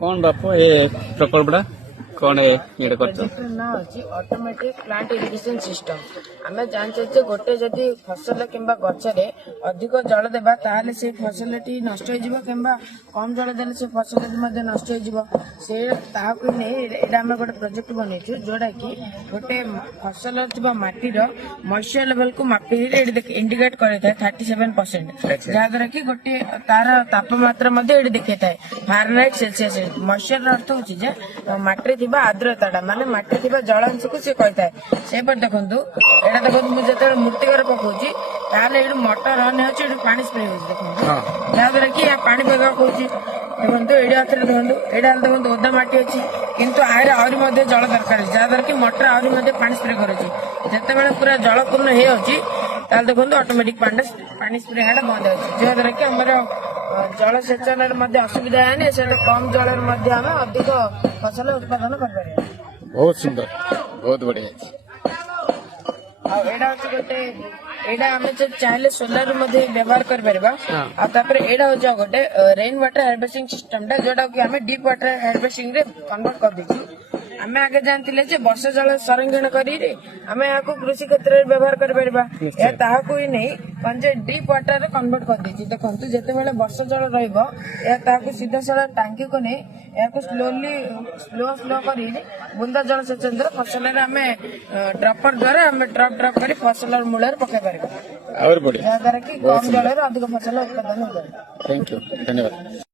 कौन बापू ये प्रकल्पटा कौन है ये करछ ना अछि ऑटोमेटिक प्लांट इरिगेशन सिस्टम आमे जानछे जे गोटे जदि फसल किंबा गछरे अधिक जल देबा ताले से फसलटी नष्ट हो जिवो किंबा कम जल देले से फसलटी मध्ये नष्ट हो जिवो से ताहाकु नै एडा हम गोटे प्रोजेक्ट बनेछु जोडा कि गोटे फसल थिबा माटी रो मॉइस्चर लेवल को मापी एडी देख इंडिकेट करे थाए 37% जा द्वारा कि गोटे तार तापमात्रा मध्ये एडी देखे थाए फारेनहाइट सेल्सियस मॉइस्चर रो अर्थ होची जे माटी आर्द्रता माने माटी थिबा जलांश को से कहता से पर देखंतु एटा देखंतु मु जते मूर्तिकार पकोची ताले एडु मोटर ऑन होची एडु पानी स्प्रे होची देखंतु जा द्वारा कि पानी पगा कोची देखंतु एडी आथरे देखंतु एडा देखंतु ओदा माटी अछि किंतु आरे आउरी मध्ये जल दरकार जा द्वारा कि मोटर आउरी मध्ये पानी स्प्रे करछि जते बेले पूरा जल पूर्ण हे अछि ताले देखंतु ऑटोमेटिक पानी स्प्रे हाडा बंद अछि जा द्वारा कि हमर जल सेचन असुविधा है से कम जल अधिक फसल उत्पादन कर बहुत सुंदर बहुत बढ़िया गोटे एडा आमे चाहे सोलार व्यवहार कर परबा आ तापर एडा हो गोटे रेन वाटर हार्वेस्टिंग सिस्टम टा जोटा कि आमे डीप वाटर हार्वेस्टिंग रे कन्वर्ट कर देछि आमे आगे जानथिले जे वर्षा जल संरक्षण करी आमे याको कृषि क्षेत्र रे व्यवहार कर परबा ए ताहाकु ही नहीं पंजे डीप वाटर रे कन्वर्ट कर देछि देखंतु जते बेले वर्षा जल रहइबो ए ताहाकु सीधा साधा टांकी को नहीं याको स्लो करी बुंदा जल सेचन द्वारा फसल रे आमे ड्रॉपर द्वारा आमे ड्रॉप करी फसल मूल रे पके परबा और बढ़िया या द्वारा कि कम जल रे अधिक फसल उत्पादन हो थैंक यू धन्यवाद।